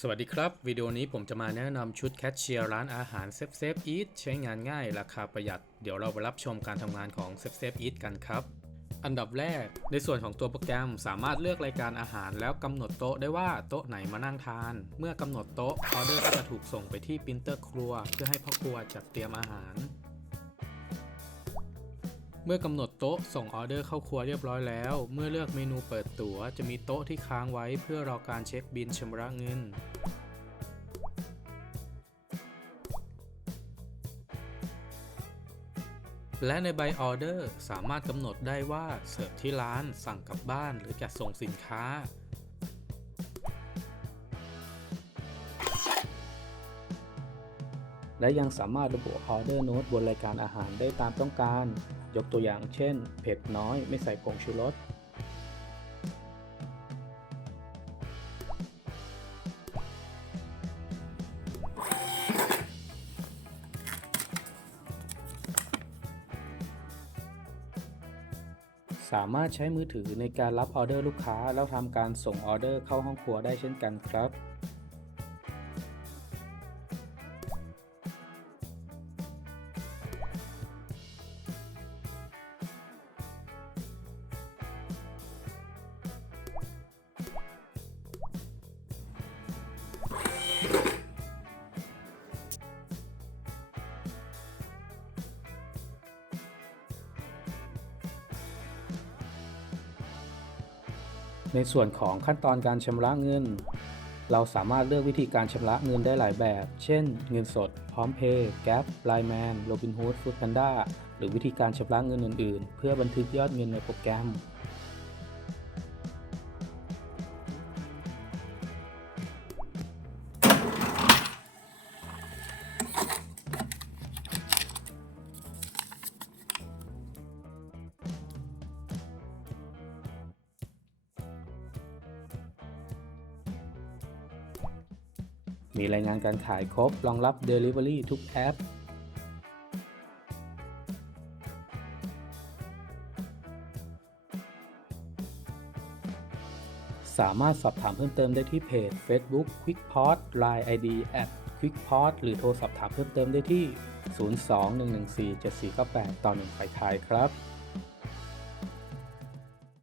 สวัสดีครับ วิดีโอนี้ผมจะมาแนะนำชุดแคชเชียร์ร้านอาหารเซฟเซฟอีทใช้งานง่ายราคาประหยัด เดี๋ยวเราไปรับชมการทำงานของเซฟเซฟอีทกันครับ อันดับแรก ในส่วนของตัวโปรแกรมสามารถเลือกรายการอาหารแล้วกำหนดโต๊ะได้ว่าโต๊ะไหนมานั่งทาน เมื่อกำหนดโต๊ะออเดอร์ก็จะถูกส่งไปที่ปรินเตอร์ครัว เพื่อให้พ่อครัวจัดเตรียมอาหาร เมื่อกำหนดโต๊ะส่งออเดอร์เข้าครัวเรียบร้อยแล้ว เมื่อเลือกเมนูเปิดตั๋วจะมีโต๊ะที่ค้างไว้เพื่อรอการเช็คบินชำระเงิน และในใบออเดอร์สามารถกำหนดได้ว่าเสิร์ฟที่ร้านสั่งกลับบ้านหรือจัดส่งสินค้า และยังสามารถระบุออเดอร์โน้ตบนรายการอาหารได้ตามต้องการ ยกตัวอย่างเช่น เผ็ดน้อยไม่ใส่ผงชูรสสามารถใช้มือถือในการรับออเดอร์ลูกค้า แล้วทำการส่งออเดอร์เข้าห้องครัวได้เช่นกันครับ ในส่วนของขั้นตอนการชำระเงิน เราสามารถเลือกวิธีการชำระเงินได้หลายแบบ เช่น เงินสด พร้อมเพย์แก๊ปไลแมนโรบินฮูดฟูดแพนด้าหรือวิธีการชำระเงินอื่นๆ เพื่อบันทึกยอดเงินในโปรแกรม มีรายงานการขายครบ รองรับ Delivery ทุกแอป สามารถสอบถามเพิ่มเติมได้ที่เพจ Facebook QuickPort Line ID at QuickPort หรือโทรสอบถามเพิ่มเติมได้ที่ 02-114-7498 ต่อ1ฝ่ายขายครับ